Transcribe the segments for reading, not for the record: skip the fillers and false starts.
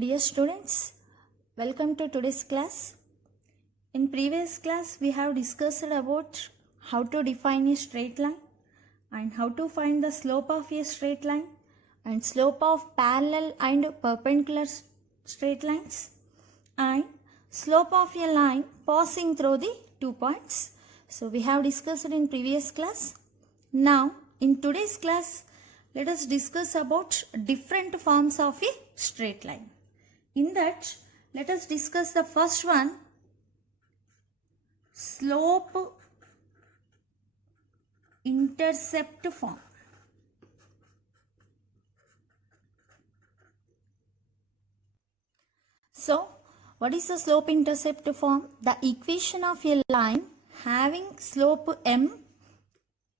Dear students, welcome to today's class. In previous class, we have discussed about how to define a straight line and how to find the slope of a straight line and slope of parallel and perpendicular straight lines and slope of a line passing through the 2 points. So we have discussed in previous class. Now in today's class, let us discuss about different forms of a straight line. In that, let us discuss the first one, slope intercept form. So, what is the slope intercept form? The equation of a line having slope m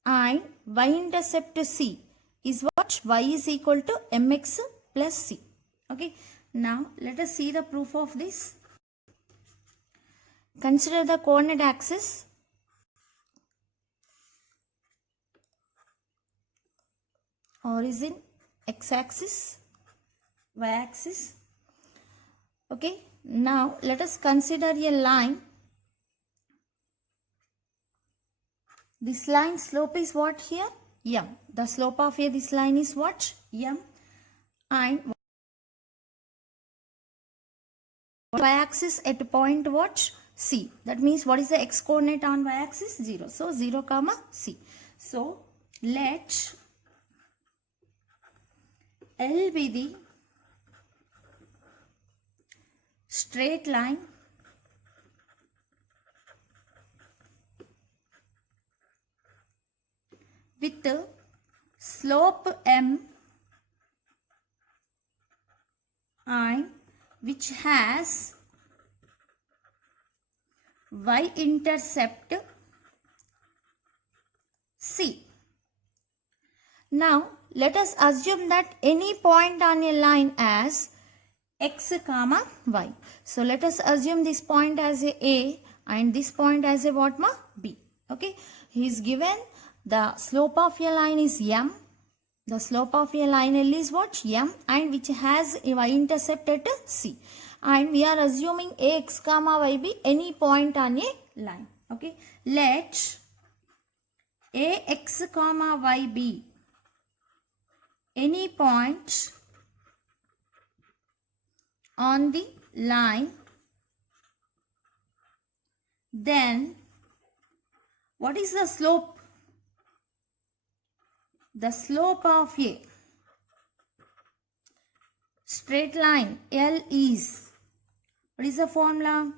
and y-intercept c is what? Y is equal to mx plus c. Okay. Now, let us see the proof of this. Consider the coordinate axis. Origin x-axis, y-axis. Okay. Now, let us consider a line. This line slope is what here? M. The slope of this line is what? M. And y-axis at point what? C. That means what is the x-coordinate on y-axis? 0. So 0 comma C. So let L be the straight line with the slope M and which has y-intercept C. Now, let us assume that any point on a line as x comma y. So, let us assume this point as a and this point as a what ma? B. Okay. He is given the slope of a line is m. The slope of a line L is what? M, and which has a y-intercept at C. And we are assuming ax comma y be any point on a line. Okay. Let ax comma y be any point on the line. Then what is the slope? The slope of a straight line L is, what is the formula?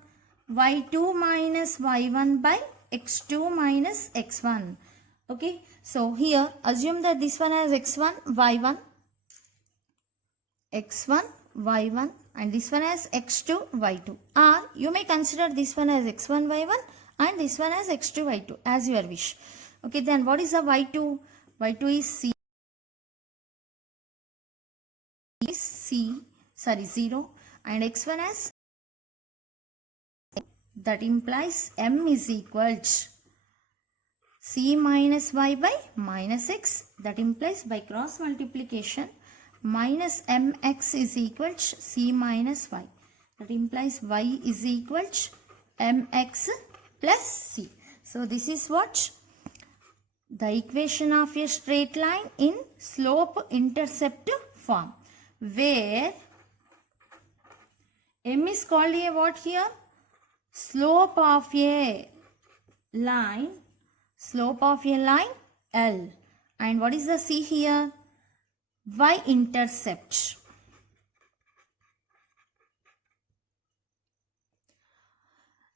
y2 minus y1 by x2 minus x1. Okay. So here assume that this one has x1, y1, x1, y1 and this one has x2, y2. Or you may consider this one as x1, y1 and this one as x2, y2 as your wish. Okay. Then what is the y2? y2 is c. 0 and x1 as, that implies m is equal to c minus y by minus x. That implies by cross multiplication minus mx is equal to c minus y. That implies y is equal to mx plus c. So this is what? The equation of a straight line in slope intercept form, where m is called a what here? Slope of a line, L. And what is the C here? Y-intercept.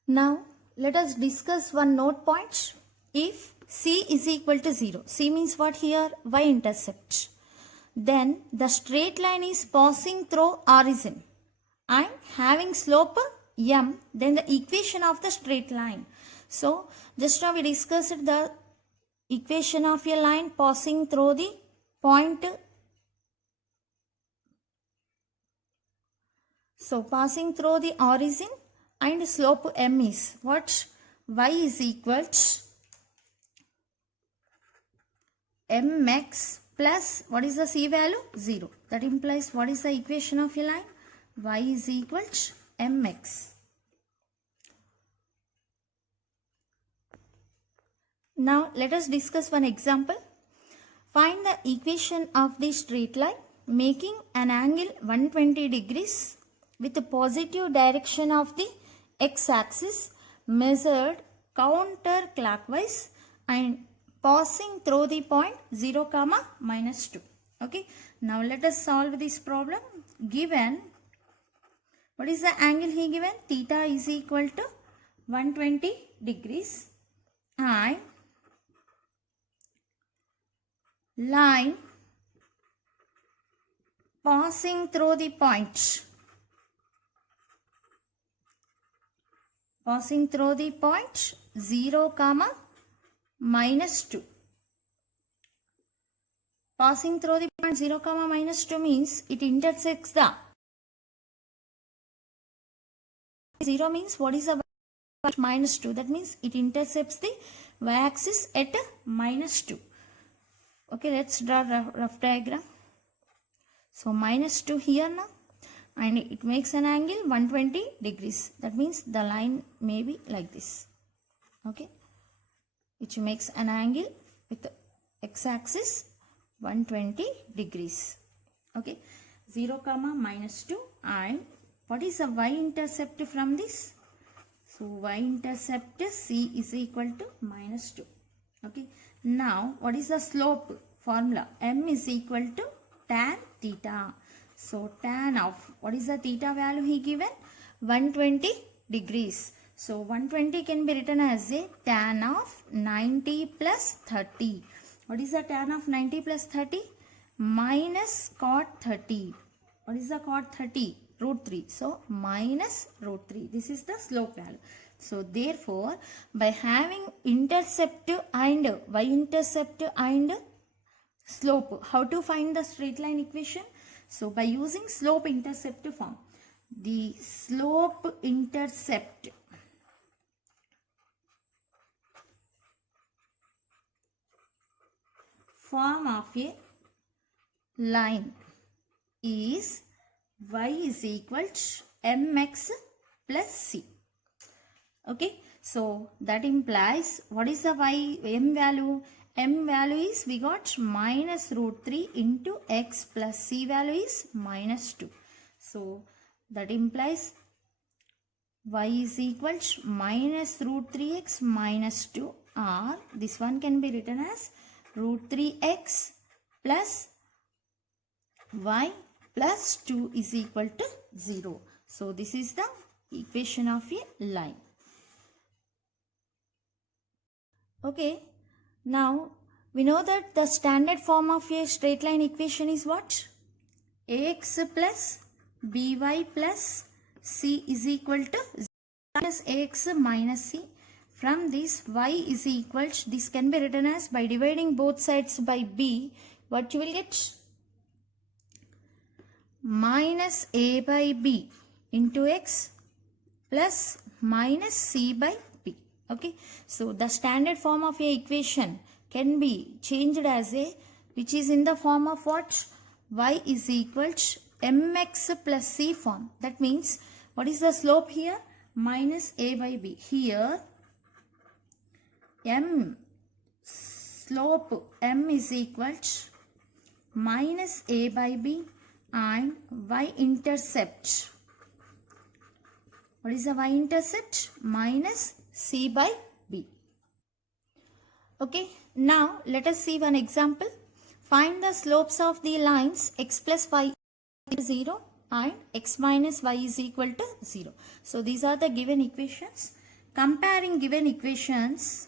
Now, let us discuss one note point. If C is equal to 0, C means what here? Y-intercept. Then the straight line is passing through origin and having slope m, then the equation of the straight line. So, just now we discussed the equation of a line passing through the point. So, passing through the origin and slope m is what? Y is equal to mx plus what is the c value? 0. That implies what is the equation of a line? y is equal to mx. Now let us discuss one example. Find the equation of the straight line making an angle 120 degrees with the positive direction of the x-axis measured counterclockwise and passing through the point 0, minus 2. Okay. Now let us solve this problem. Given, what is the angle he given? Theta is equal to 120 degrees and line passing through the point. Passing through the point 0, minus 2. Passing through the point 0, minus 2 means it intersects the 0 means what is the minus 2? That means it intercepts the y-axis at minus 2. Okay, let's draw rough diagram. So minus 2 here now, and it makes an angle 120 degrees. That means the line may be like this. Okay, which makes an angle with the x-axis 120 degrees. Okay, 0, minus 2, and what is the y-intercept from this? So y-intercept C is equal to minus 2. Okay, now what is the slope formula? M is equal to tan theta. So tan of, what is the theta value he given? 120 degrees. So 120 can be written as a tan of 90 plus 30. What is the tan of 90 plus 30? Minus cot 30. What is the cot 30? Root 3. So minus root 3. This is the slope value. So therefore, by having intercept and y-intercept and slope, how to find the straight line equation? So by using slope intercept form, the slope intercept form of a line is y is equal to mx plus c. Okay, so that implies what is the m value? M value is, we got minus root 3 into x plus c value is minus 2. So that implies y is equal to minus root 3x minus 2, or this one can be written as root 3x plus y plus 2 is equal to 0. So this is the equation of a line. Okay, now we know that the standard form of a straight line equation is what? Ax plus by plus c is equal to 0 minus ax minus c. From this, y is equal to, this can be written as, by dividing both sides by b, what you will get? Minus a by b into x plus minus c by b. Okay, so the standard form of a equation can be changed as a, which is in the form of what? Y is equal to mx plus c form. That means, what is the slope here? Minus a by b. Here m, slope m is equal to minus a by b and y-intercept. What is the y-intercept? Minus c by b. Okay, now let us see one example. Find the slopes of the lines x plus y is 0 and x minus y is equal to 0. So these are the given equations. Comparing given equations,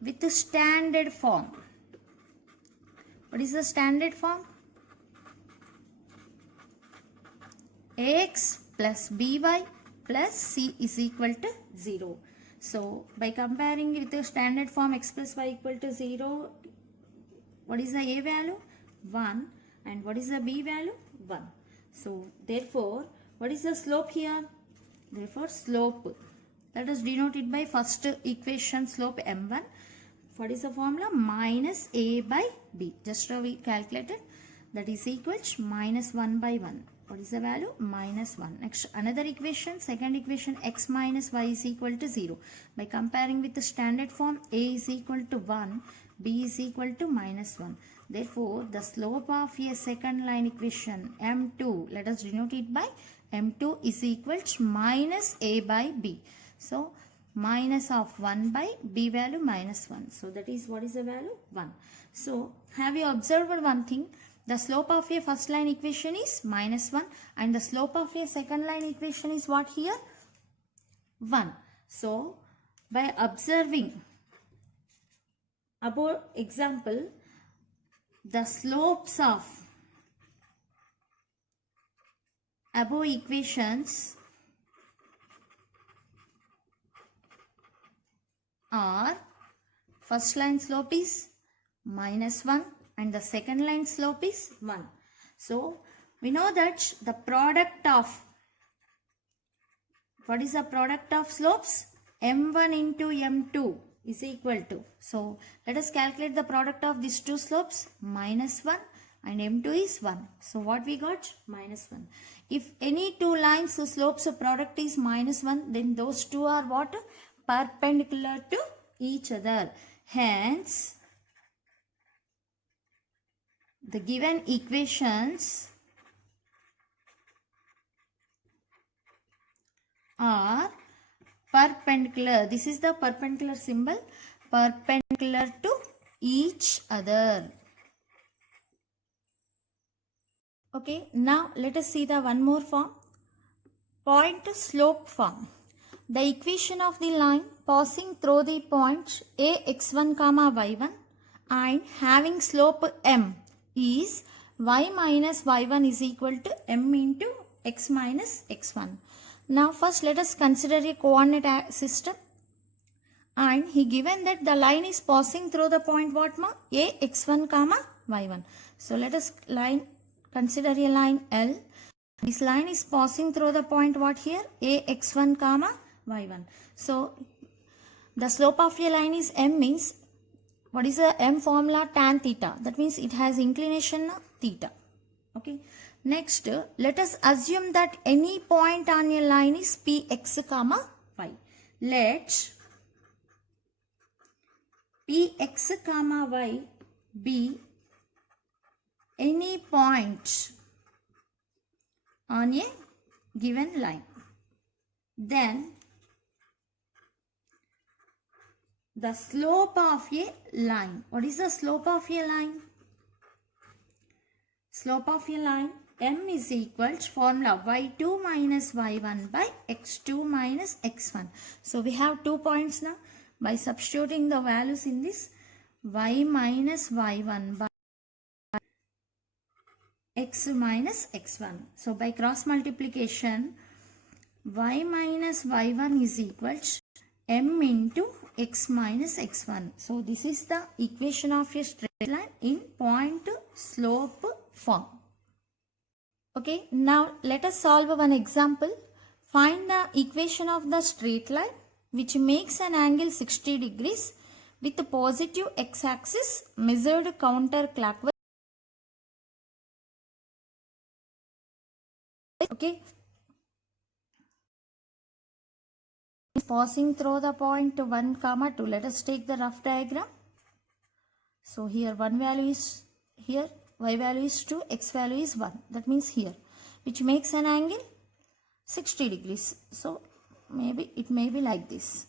with the standard form. What is the standard form? Ax plus by plus c is equal to 0. So by comparing with the standard form x plus y equal to 0, what is the a value? 1. And what is the b value? 1. So therefore, what is the slope here? Therefore slope, let us denote it by first equation slope m1. What is the formula? Minus a by b. Just now we calculated, that is equals minus 1 by 1. What is the value? Minus 1. Next, another equation, second equation, x minus y is equal to 0. By comparing with the standard form, a is equal to 1, b is equal to minus 1. Therefore, the slope of a second line equation m2, let us denote it by m2 is equal to minus a by b. So, minus of 1 by b value minus 1. So, that is what is the value? 1. So, have you observed one thing? The slope of a first line equation is minus 1 and the slope of a second line equation is what here? 1. So, by observing about example, the slopes of above equations are first line slope is minus 1 and the second line slope is 1. So, we know that the product of, what is the product of slopes? m1 into m2 is equal to. So, let us calculate the product of these two slopes. Minus 1 and m2 is 1. So, what we got? Minus 1. If any two lines the slopes of product is minus 1, then those two are what? Perpendicular to each other. Hence, the given equations are perpendicular. This is the perpendicular symbol, perpendicular to each other. Okay, now let us see the one more form, point slope form. The equation of the line passing through the points a x1 comma y1 and having slope m is y minus y1 is equal to m into x minus x1. Now first let us consider a coordinate system, and he given that the line is passing through the point what ma? A x1 comma y1. So let us consider a line L. This line is passing through the point what here? A x1 comma y1. So the slope of a line is m, means what is the m formula? Tan theta. That means it has inclination theta. Okay. Next, let us assume that any point on a line is px comma y. Let px comma y be any point on a given line. Then the slope of a line. What is the slope of a line? Slope of a line, m is equal to formula y2 minus y1 by x2 minus x1. So we have 2 points now. By substituting the values in this, y minus y1 by x minus x1. So by cross multiplication, y minus y1 is equal to m into x minus x1. So this is the equation of a straight line in point slope form. Okay, now let us solve one example. Find the equation of the straight line which makes an angle 60 degrees with the positive x-axis measured counterclockwise. Okay. Passing through the point 1 comma 2. Let us take the rough diagram. So here one value is here, y value is 2, x value is 1. That means here, which makes an angle 60 degrees. So maybe it may be like this.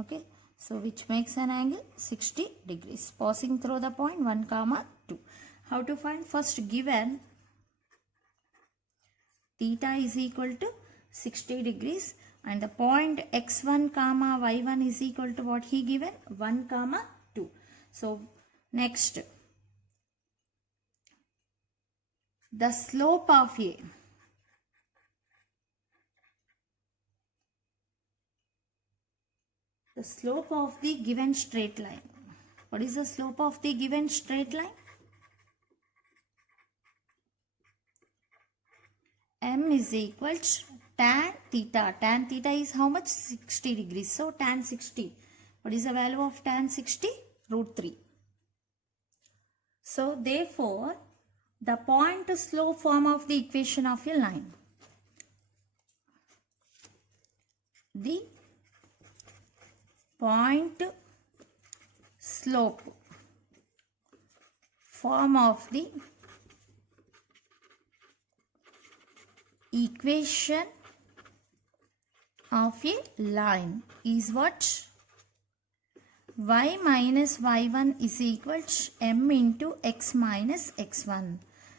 Okay. So which makes an angle 60 degrees. Passing through the point 1 comma 2. How to find? First, given theta is equal to 60 degrees and the point x1 comma y1 is equal to what he given? 1 comma 2. So next, the slope of a the given straight line. What is the slope of the given straight line? M is equal to tan theta. Tan theta is how much? 60 degrees. So tan 60. What is the value of tan 60? root 3. So therefore, the point slope form of the equation of a line. The point slope form of the equation of a line is what? Y minus y1 is equal to m into x minus x1.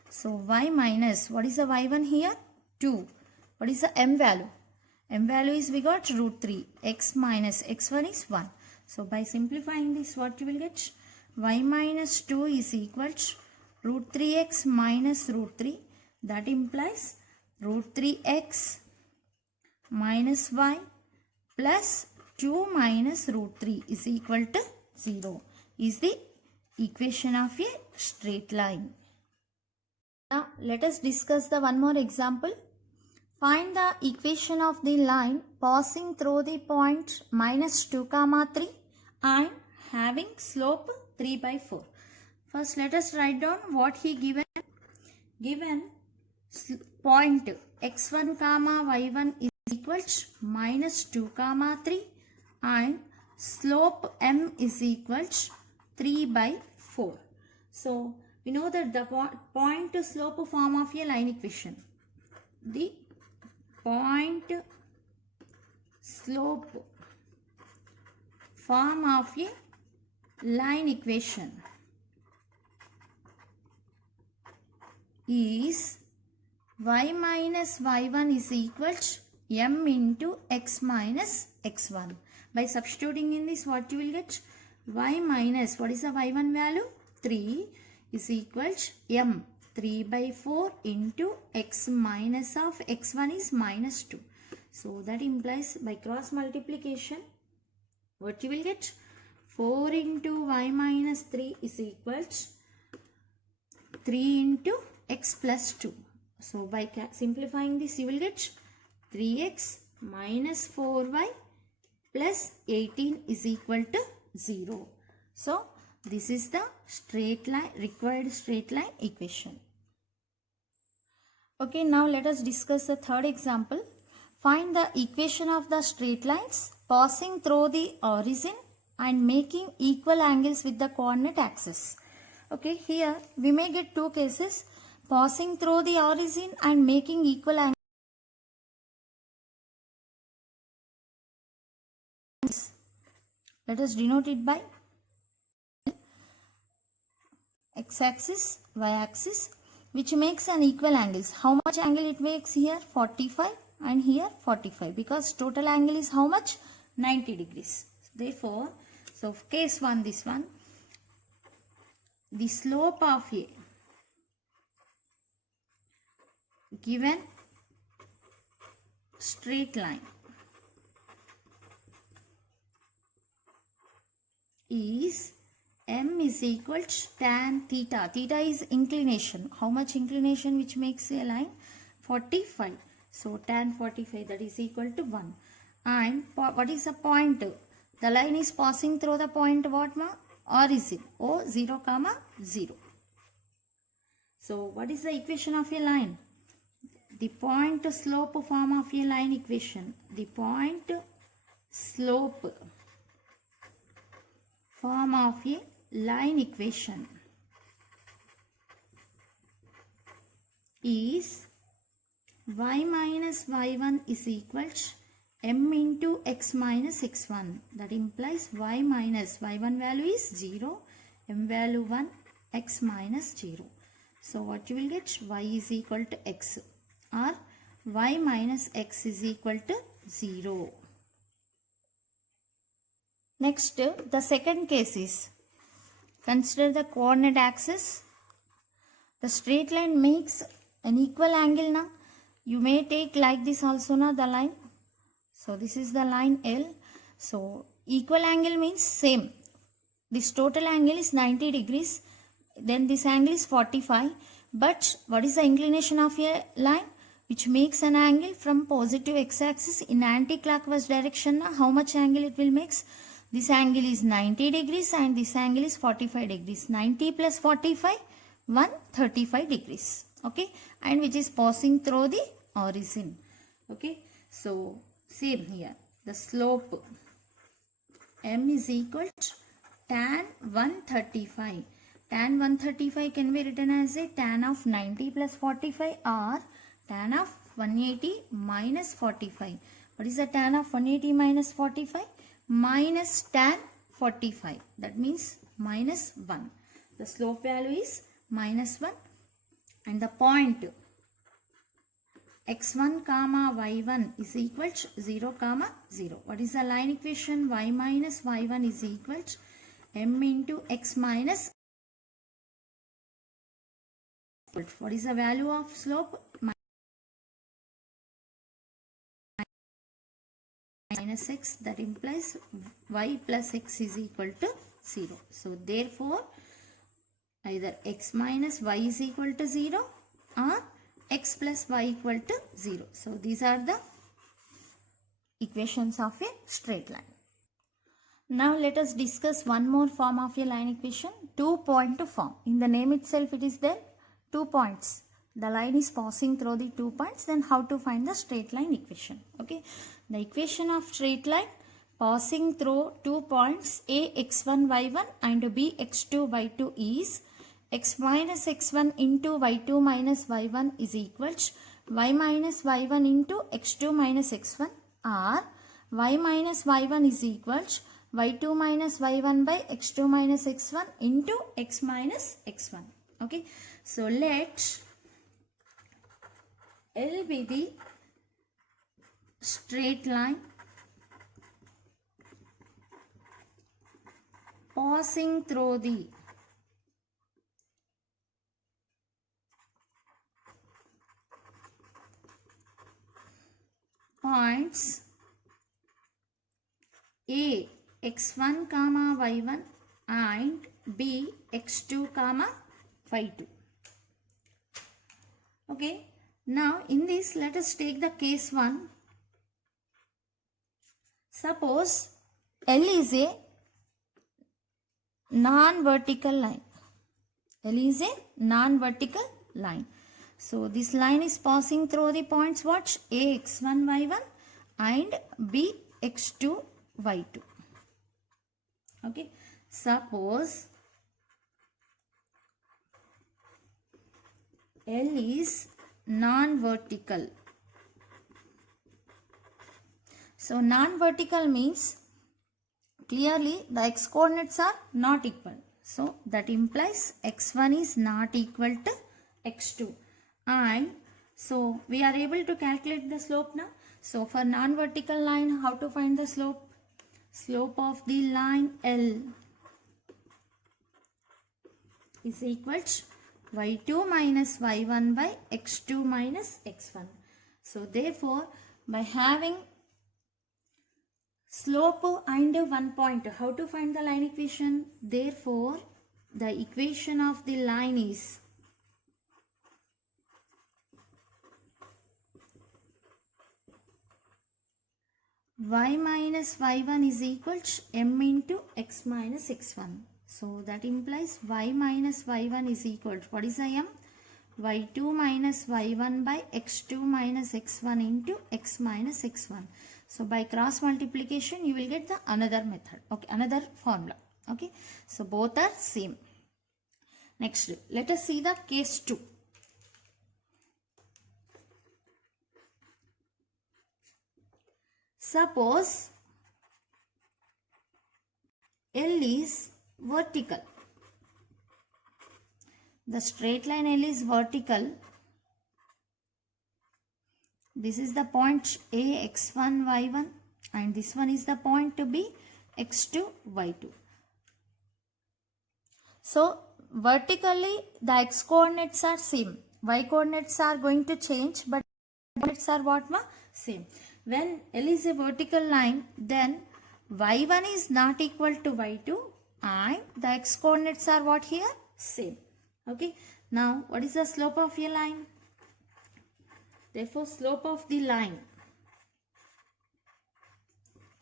So y minus, what is the y1 here? 2. What is the m value? M value is, we got root 3. X minus x1 is 1. So by simplifying this, what you will get? Y minus 2 is equal to root 3x minus root 3. That implies root 3x minus y plus 2 minus root 3 is equal to 0 is the equation of a straight line. Now let us discuss the one more example. Find the equation of the line passing through the point minus 2 comma 3 and having slope 3 by 4. First let us write down what he given. Given point x1 comma y1 is equal to minus 2 comma 3 and slope m is equal to 3 by 4. So we know that the point slope form of a line equation. The point slope form of a line equation is y minus y1 is equal to m into x minus x1. By substituting in this, what you will get? Y minus, what is the y1 value? 3 is equal to m. 3 by 4 into x minus of x1 is minus 2. So that implies by cross multiplication, what you will get? 4 into y minus 3 is equal to 3 into x plus 2. So by simplifying this, you will get 3x minus 4y plus 18 is equal to 0. So this is the straight line, required straight line equation. Okay, now let us discuss the third example. Find the equation of the straight lines passing through the origin and making equal angles with the coordinate axis. Okay, here we may get two cases: passing through the origin and making equal angles. Let us denote it by x-axis, y-axis, which makes an equal angles. How much angle it makes here? 45 and here 45, because total angle is how much? 90 degrees. Therefore, so case 1, this one, the slope of a given straight line is m is equal to tan theta. Theta is inclination. How much inclination which makes a line? 45. So tan 45, that is equal to 1. And what is the point? The line is passing through the point what ma? Origin. O 0 comma 0. So what is the equation of a line? The point slope form of a line equation. The point slope form of a line equation is y minus y1 is equal to m into x minus x1. That implies y minus y1 value is 0, m value 1, x minus 0. So what you will get? Y is equal to x, or y minus x is equal to 0. Next, the second case is, consider the coordinate axis. The straight line makes an equal angle now. You may take like this also now, the line. So this is the line L. So equal angle means same. This total angle is 90 degrees. Then this angle is 45. But what is the inclination of a line? Which makes an angle from positive x-axis in anti-clockwise direction. Now how much angle it will make? This angle is 90 degrees and this angle is 45 degrees. 90 plus 45, 135 degrees. Okay, and which is passing through the origin. Okay, so same here. The slope m is equal to tan 135. Tan 135 can be written as a tan of 90 plus 45 or tan of 180 minus 45. What is the tan of 180 minus 45? Minus tan 45. That means minus 1. The slope value is minus 1 and the point x1 comma y1 is equal to 0 comma 0. What is the line equation? Y minus y1 is equal to m into x minus. What is the value of slope? Minus x, that implies y plus x is equal to 0. So therefore either x minus y is equal to 0 or x plus y equal to 0. So these are the equations of a straight line. Now let us discuss one more form of a line equation, 2-point form. In the name itself it is there 2 points. The line is passing through the 2 points. Then how to find the straight line equation? Okay, the equation of straight line passing through 2 points a x1 y1 and b x2 y2 is x minus x1 into y2 minus y1 is equal to y minus y1 into x2 minus x1 or y minus y1 is equal to y2 minus y1 by x2 minus x1 into x minus x1. Okay, so let L be the straight line passing through the points A x1 comma y1 and B x2 comma y2. Okay, now in this let us take the case 1. Suppose L is a non-vertical line. L is a non-vertical line. So this line is passing through the points what? A x1 y1 and B x2 y2. Okay, suppose L is non-vertical. So non-vertical means clearly the x coordinates are not equal. So that implies x1 is not equal to x2. And so we are able to calculate the slope now. So for non-vertical line, how to find the slope? Slope of the line L is equal to y2 minus y1 by x2 minus x1. So therefore, by having slope and 1 point, how to find the line equation? Therefore, the equation of the line is y minus y1 is equal to m into x minus x1. So that implies y minus y1 is equal to, what is the m? y2 minus y1 by x2 minus x1 into x minus x1. So by cross multiplication you will get the another method. Okay, another formula. Okay, so both are same. Next, let us see the case 2. Suppose L is vertical. The straight line L is vertical. This is the point A x1 y1 and this one is the point B x2 y2. So vertically the x coordinates are same. Y coordinates are going to change, but coordinates are what ma? Same. When L is a vertical line, then y1 is not equal to y2 and the x coordinates are what here? Same. Okay. Now what is the slope of a line? Therefore slope of the line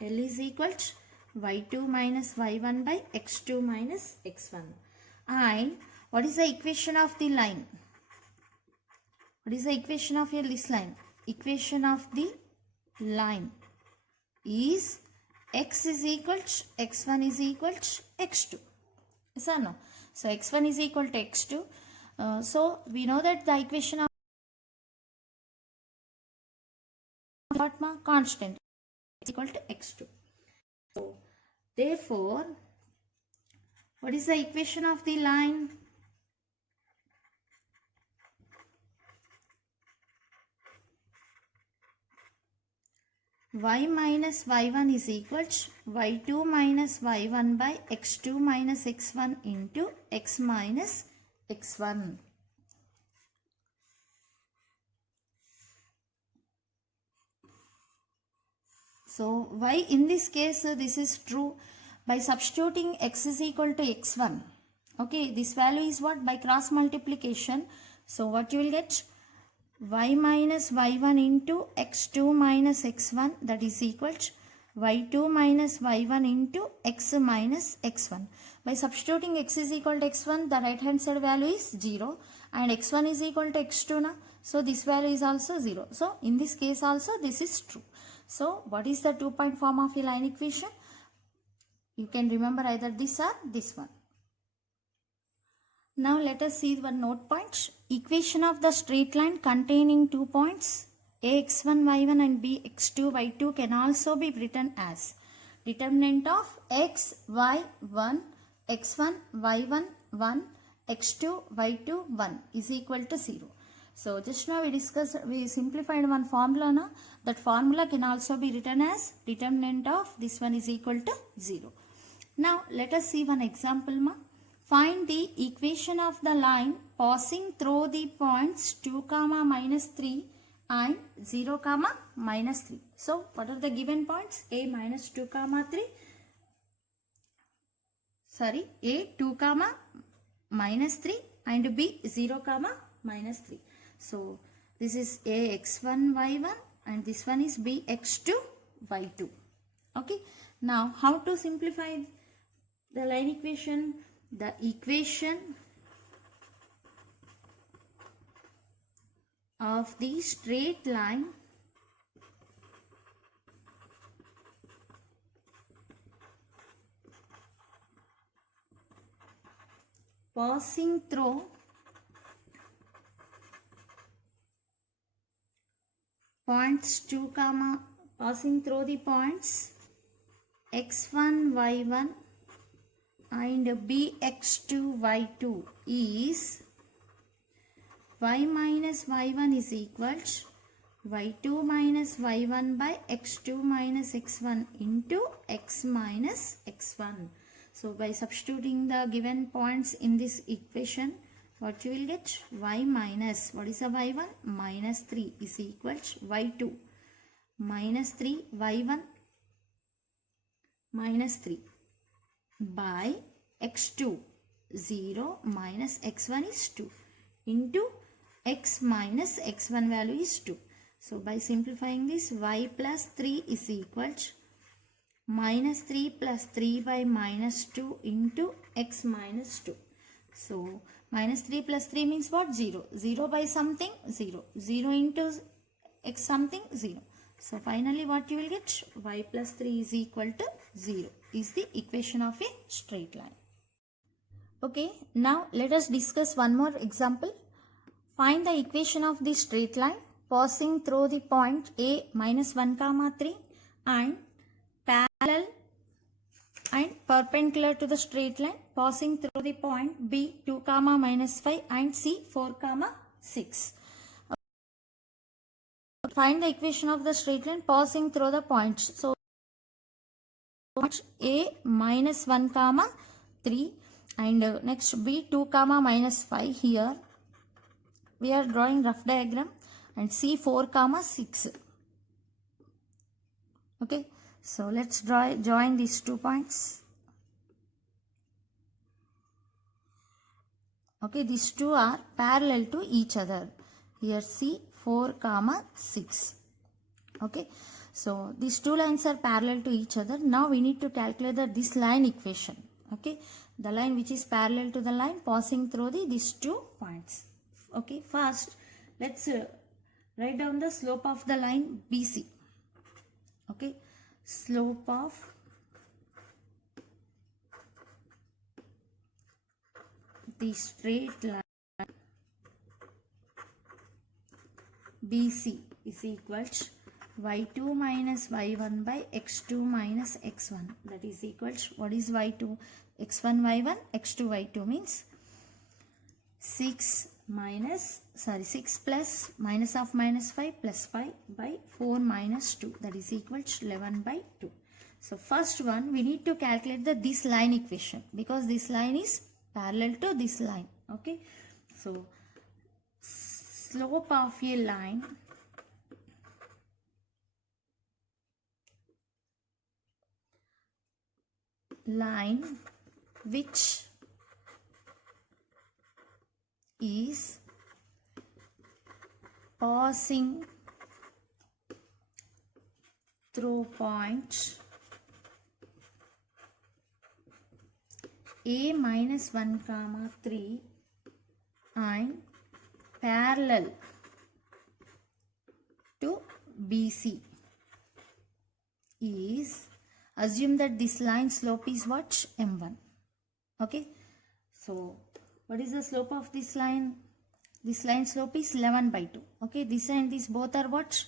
L is equal to y2 minus y1 by x2 minus x1. And what is the equation of the line? What is the equation of this line? Equation of the line is x is equal to x1 is equal to x2. Yes or no? So x1 is equal to x2. So we know that the equation of constant is equal to x2. So therefore, what is the equation of the line? Y minus y1 is equal to y2 minus y1 by x2 minus x1 into x minus x1. So why in this case this is true? By substituting x is equal to x1. Okay, this value is what? By cross multiplication. So what you will get? Y minus y1 into x2 minus x1, that is equal to y2 minus y1 into x minus x1. By substituting x is equal to x1, the right hand side value is 0 and x1 is equal to x2 na? So this value is also 0. So in this case also this is true. So what is the 2-point form of a line equation? You can remember either this or this one. Now let us see one note point. Equation of the straight line containing 2 points ax1 y1 and bx2 y2 can also be written as determinant of x y1 x1 y1 1 x2 y2 1 is equal to 0. So just now we simplified one formula na? That formula can also be written as determinant of this one is equal to 0. Now let us see one example ma. Find the equation of the line passing through the points 2, minus 3 and 0, minus 3. So what are the given points? A minus 2, 3. Sorry, A 2, minus 3 and B 0, minus 3. So this is A x1 y1 and this one is B x2 y2. Okay. Now how to simplify the line equation? The equation of the straight line passing through points 2, passing through the points x1 y1 and bx2 y2 is y minus y1 is equal to y2 minus y1 by x2 minus x1 into x minus x1. So by substituting the given points in this equation, what you will get? Y minus, what is a y1? Minus 3 is equal to y2 minus 3 y1 minus 3 by x2 0 minus x1 is 2 into x minus x1 value is 2. So by simplifying this, y plus 3 is equal to minus 3 plus 3 by minus 2 into x minus 2. So minus 3 plus 3 means what? 0. 0 by something 0. 0 into x something 0. So finally what you will get? Y plus 3 is equal to 0 is the equation of a straight line. Okay, now let us discuss one more example. Find the equation of the straight line passing through the point A minus 1, 3 and parallel and perpendicular to the straight line passing through the point B 2, minus 5 and C 4, 6. Find the equation of the straight line passing through the points. So A minus 1, 3 and next B 2, minus 5. Here we are drawing rough diagram and C 4, 6. Okay, so let's join these 2 points. Okay, these 2 are parallel to each other. Here C 4, 6. Okay, So these two lines are parallel to each other. Now we need to calculate this line equation. Okay, the line which is parallel to the line passing through these 2 points. Okay, first let's write down the slope of the line BC. Okay, slope of the straight line BC is equal to y2 minus y1 by x2 minus x1. That is equal to, what is y2? x1 y1, x2 y2 means 6 plus minus of minus 5 plus 5 by 4 minus 2. That is equal to 11 by 2. So first one, we need to calculate this line equation because this line is parallel to this line. Okay, so slope of a line which is passing through point A minus 1 comma 3 and parallel to BC is, assume that this line slope is what? M1. Okay, so what is the slope of this line? This line slope is 11 by 2. Okay, this and this both are what?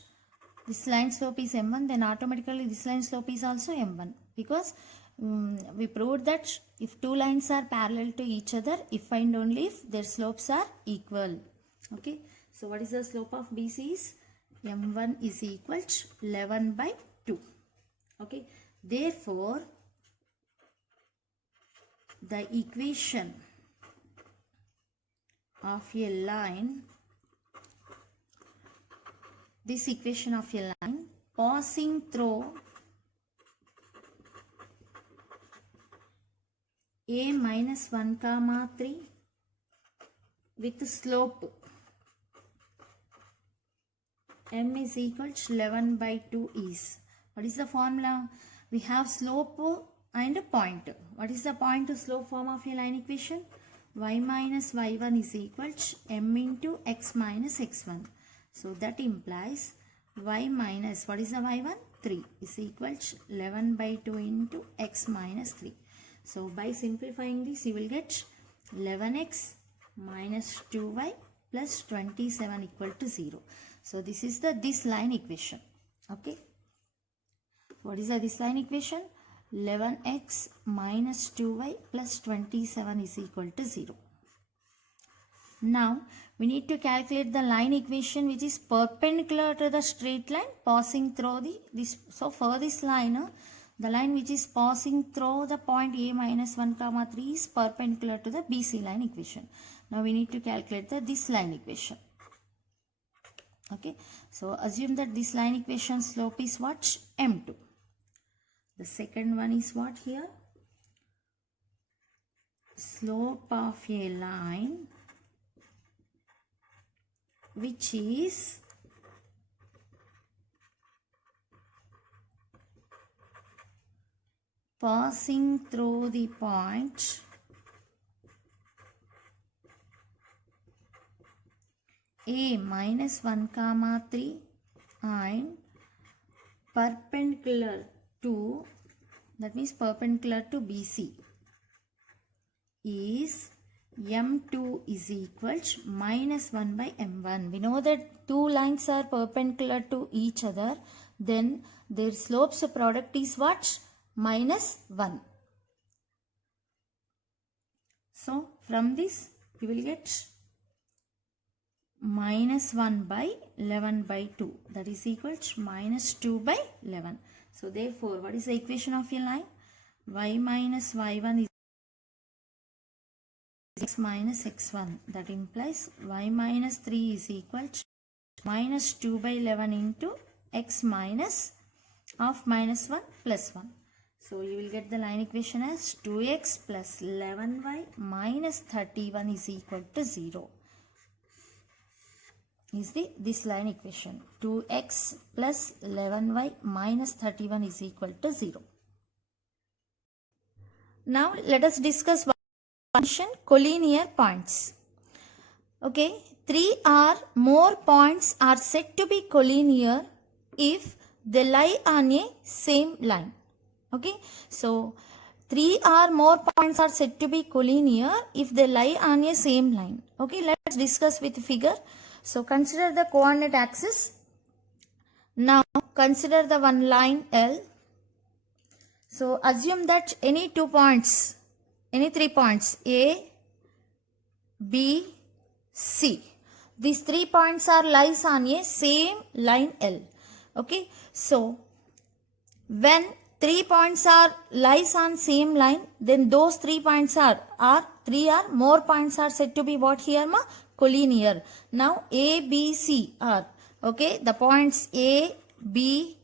This line slope is M1, then automatically this line slope is also M1 because we proved that if two lines are parallel to each other, if and only if their slopes are equal. Okay, so what is the slope of BC is M1 is equal to 11 by 2. Okay, therefore the equation of a line, this equation of a line passing through A minus 1 comma 3 with slope M is equal to 11 by 2 is, what is the formula? We have slope and a point. What is the point to slope form of a line equation? Y minus y1 is equal to M into x minus x1. So that implies y minus, what is the y1? 3 is equal to 11 by 2 into x minus 3. So by simplifying this, you will get 11x minus 2y plus 27 equal to 0. So this is this line equation. Okay. What is this line equation? 11x minus 2y plus 27 is equal to 0. Now we need to calculate the line equation which is perpendicular to the straight line passing through this. So for this line, the line which is passing through the point A minus 1 comma 3 is perpendicular to the BC line equation. Now we need to calculate this line equation. Okay, so assume that this line equation slope is what? M2. The second one is what here? Slope of a line which is passing through the point A minus 1 comma 3 and perpendicular to, that means perpendicular to BC is M2 is equal to minus 1 by M1. We know that two lines are perpendicular to each other, then their slopes product is what? Minus 1. So from this you will get minus 1 by 11 by 2, that is equal to minus 2 by 11. So therefore, what is the equation of a line? Y minus y1 is x minus x1. That implies y minus 3 is equal to minus 2 by 11 into x minus of minus 1 plus 1. So you will get the line equation as 2x plus 11y minus 31 is equal to 0. is this line equation. 2x plus 11y minus 31 is equal to 0. Now let us discuss one function, collinear points. Okay, 3 or more points are said to be collinear if they lie on a same line. Okay, so 3 or more points are said to be collinear if they lie on a same line. Okay, let's discuss with figure. So consider the coordinate axis. Now consider the one line L. So assume that any 2 points, any 3 points A, B, C. These 3 points are lies on a same line L. Okay, so when 3 points are lies on same line, then those 3 points are 3 or more points are said to be what here ma? Collinear. Now A, B, C are, okay, the points A, B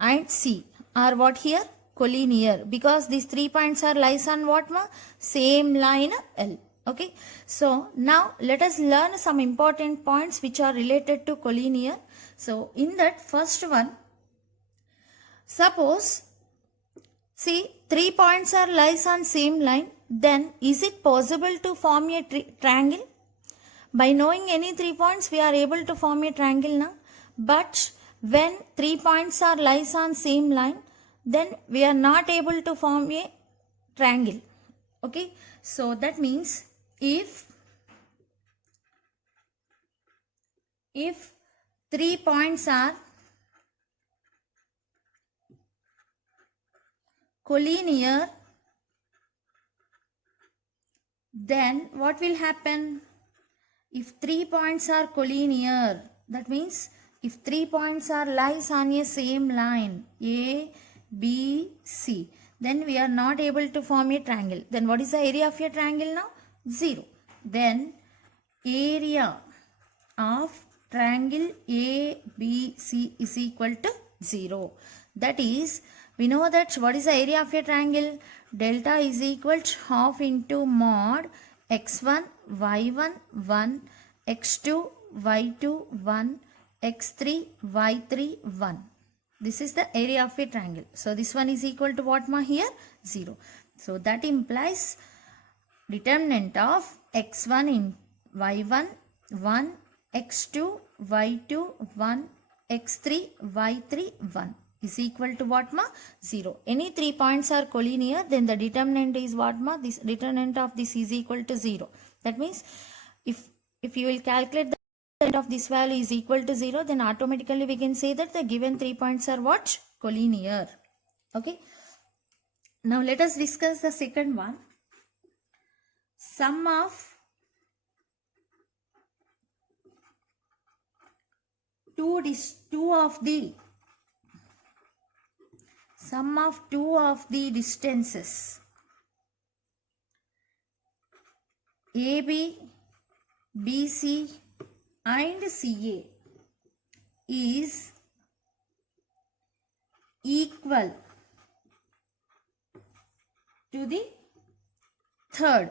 and C are what here? Collinear, because these 3 points are lies on what ma? Same line L. Okay, so now let us learn some important points which are related to collinear. So in that first one, suppose, see, 3 points are lies on same line, then is it possible to form a triangle? By knowing any 3 points, we are able to form a triangle now. But when 3 points are lies on same line, then we are not able to form a triangle. Okay, so that means if 3 points are collinear, then what will happen? If 3 points are collinear, that means if 3 points are lies on a same line A, B, C, then we are not able to form a triangle. Then what is the area of a triangle now? 0. Then area of triangle ABC is equal to 0. That is, we know that what is the area of a triangle? Delta is equal to half into mod x1 y1 1 x2 y2 1 x3 y3 1. This is the area of a triangle. So this one is equal to what ma here? 0. So that implies determinant of x1 in y1 1 x2 y2 1 x3 y3 1 is equal to what ma? 0. Any 3 points are collinear, then the determinant is what ma? This determinant of this is equal to 0. That means if you will calculate the determinant of this value is equal to 0, then automatically we can say that the given 3 points are what? Collinear. Okay. Now let us discuss the second one. Sum of two of the distances AB, BC and CA is equal to the third.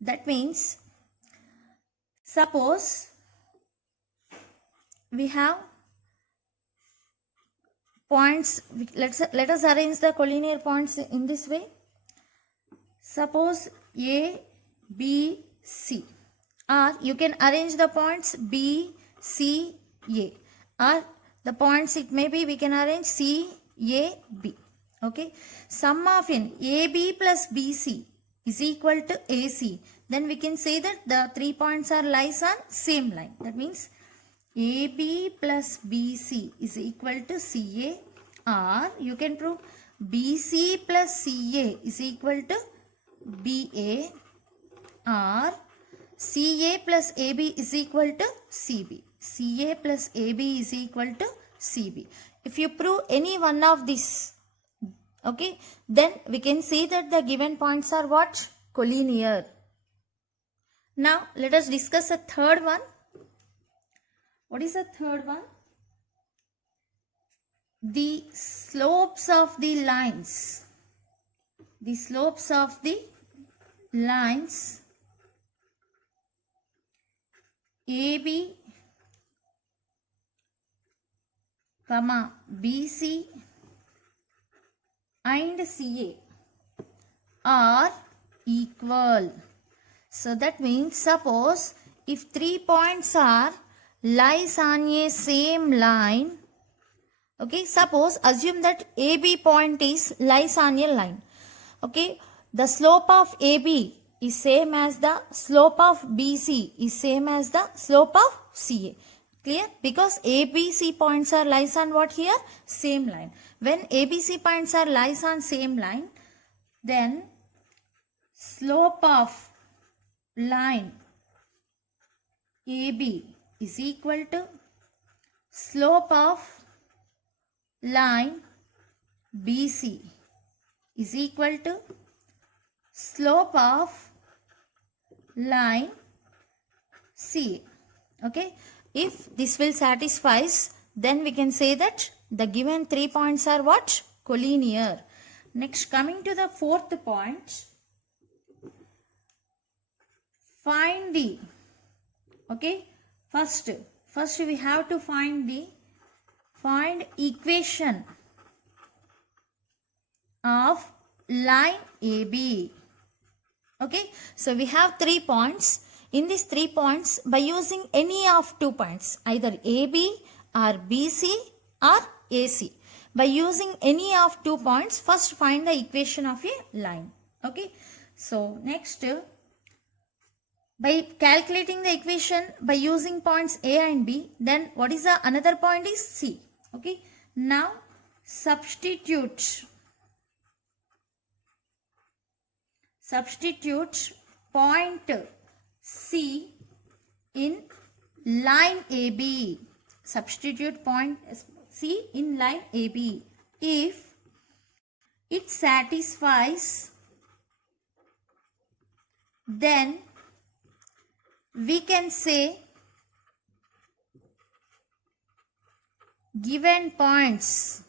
That means, suppose we have points, let us arrange the collinear points in this way. Suppose A, B, C, or you can arrange the points B, C, A, or the points it may be we can arrange C, A, B. Okay, sum of n AB plus BC is equal to AC. Then we can say that the 3 points are lies on same line. That means AB plus BC is equal to CA, or you can prove BC plus CA is equal to BA, or CA plus AB is equal to CB. CA plus AB is equal to CB. If you prove any one of these, okay, then we can say that the given points are what? Collinear. Now let us discuss a third one. What is the third one? The slopes of the lines. The slopes of the lines AB, comma BC and CA are equal. So that means suppose if 3 points are lies on a same line, okay, suppose assume that AB point is lies on a line, okay, the slope of AB is same as the slope of BC is same as the slope of CA. Clear? Because ABC points are lies on what here? Same line. When ABC points are lies on same line, then slope of line AB is equal to slope of line BC is equal to slope of line C. Okay, if this will satisfies, then we can say that the given 3 points are what? Collinear. Next, coming to the fourth point, find the, okay, first we have to find equation of line AB. Okay, so we have 3 points. In these 3 points, by using any of 2 points, either AB or BC or AC, by using any of 2 points, first find the equation of a line. Okay, so next, by calculating the equation by using points A and B, then what is the another point is C. Okay, now substitute point C in line AB. Substitute point C in line AB. If it satisfies, then we can say given points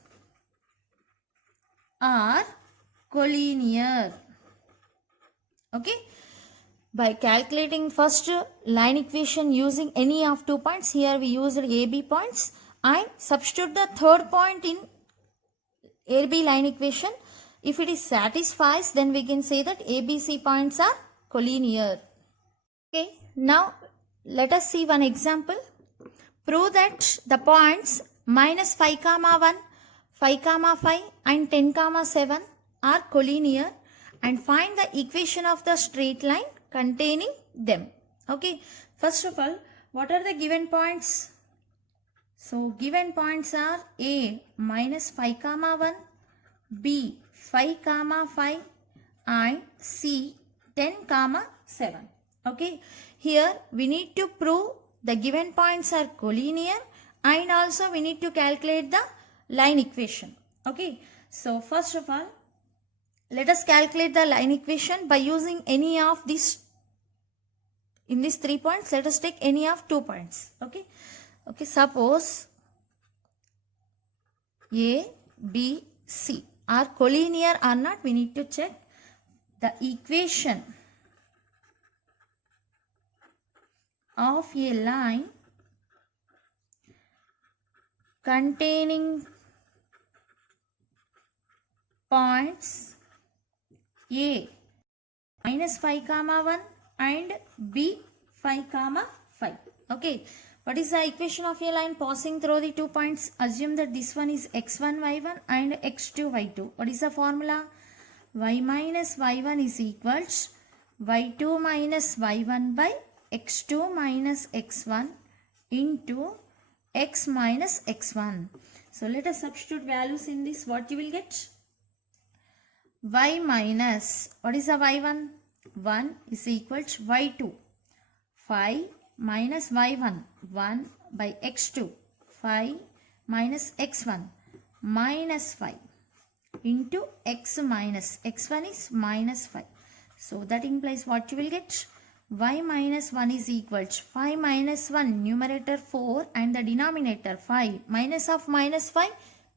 are collinear. Okay, by calculating first line equation using any of 2 points, here we used AB points, and substitute the third point in AB line equation. If it is satisfies, then we can say that ABC points are collinear. Okay, now let us see one example. Prove that the points minus 5 comma 1, 5 comma 5 and 10 comma 7 are collinear, and find the equation of the straight line containing them. Okay, first of all, what are the given points? So given points are A minus 5 comma 1, B 5 comma 5 and C 10 comma 7. Okay, here we need to prove the given points are collinear, and also we need to calculate the line equation. Okay, so first of all, let us calculate the line equation by using any of these. In these 3 points, let us take any of 2 points. Okay, okay, suppose A, B, C are collinear or not, we need to check the equation of a line containing points A minus 5 comma 1 and B 5 comma 5. Okay, what is the equation of a line passing through the 2 points? Assume that this one is x1 y1 and x2 y2. What is the formula? Y minus y1 is equals y2 minus y1 by x2 minus x1 into x minus x1. So let us substitute values in this. What you will get? Y minus, what is the y1? 1 is equal to y2. 5 minus y1, 1 by x2. 5 minus x1 minus 5 into x minus x1 is minus 5. So that implies what you will get? Y minus 1 is equal to 5 minus 1, numerator 4 and the denominator 5, minus of minus 5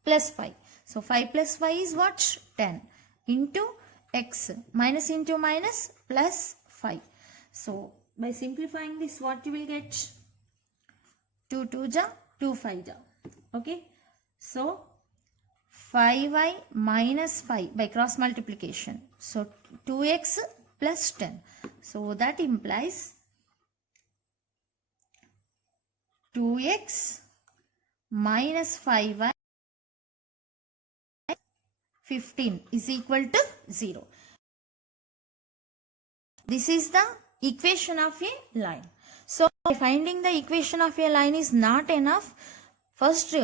plus 5. So 5 plus 5 is what? 10 into x, minus into minus plus 5. So by simplifying this, what you will get? 2 2 ja, 2 5 ja. Okay. So 5y minus 5 by cross multiplication. So 2x plus 10. So that implies 2x minus 5y 15 is equal to 0. This is the equation of a line. So finding the equation of a line is not enough. First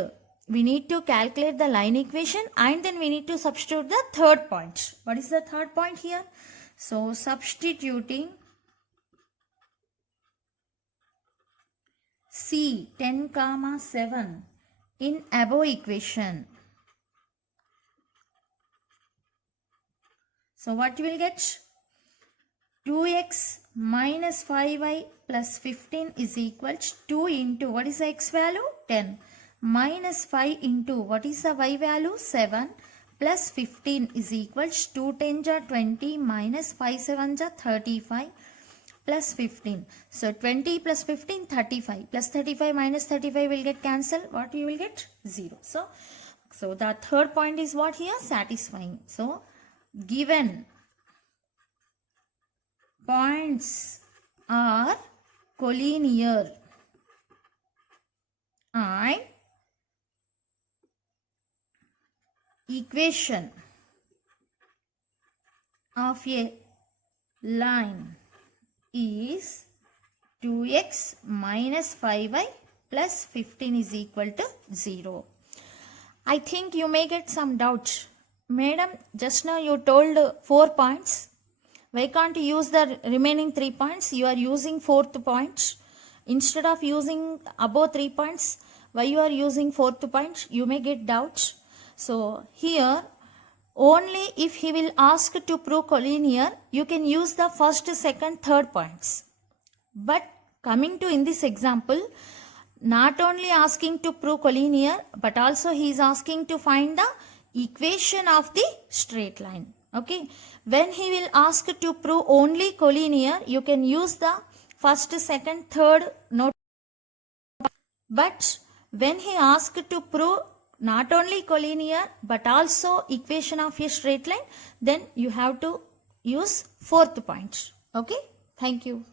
we need to calculate the line equation and then we need to substitute the third point. What is the third point here? So substituting C 10, 7 in above equation. So what you will get? 2x minus 5y plus 15 is equal to 2 into what is the x value? 10 minus 5 into what is the y value? 7 plus 15 is equal to 2 10 ja 20 minus 5 7 ja 35 plus 15. So 20 plus 15 35 plus 35 minus 35 will get cancelled. What you will get? 0. So the third point is what here? Satisfying. So given points are collinear and equation of a line is 2x minus 5y plus 15 is equal to 0. I think you may get some doubt. Madam, just now you told 4 points. Why can't you use the remaining 3 points? You are using 4th point. Instead of using above 3 points, why you are using 4th point? You may get doubts. So here, only if he will ask to prove collinear, you can use the first, second, third points. But coming to in this example, not only asking to prove collinear, but also he is asking to find the equation of the straight line. Okay, when he will ask to prove only collinear, you can use the first, second, third note. But when he asks to prove not only collinear but also equation of a straight line, then you have to use 4th point. Okay, thank you.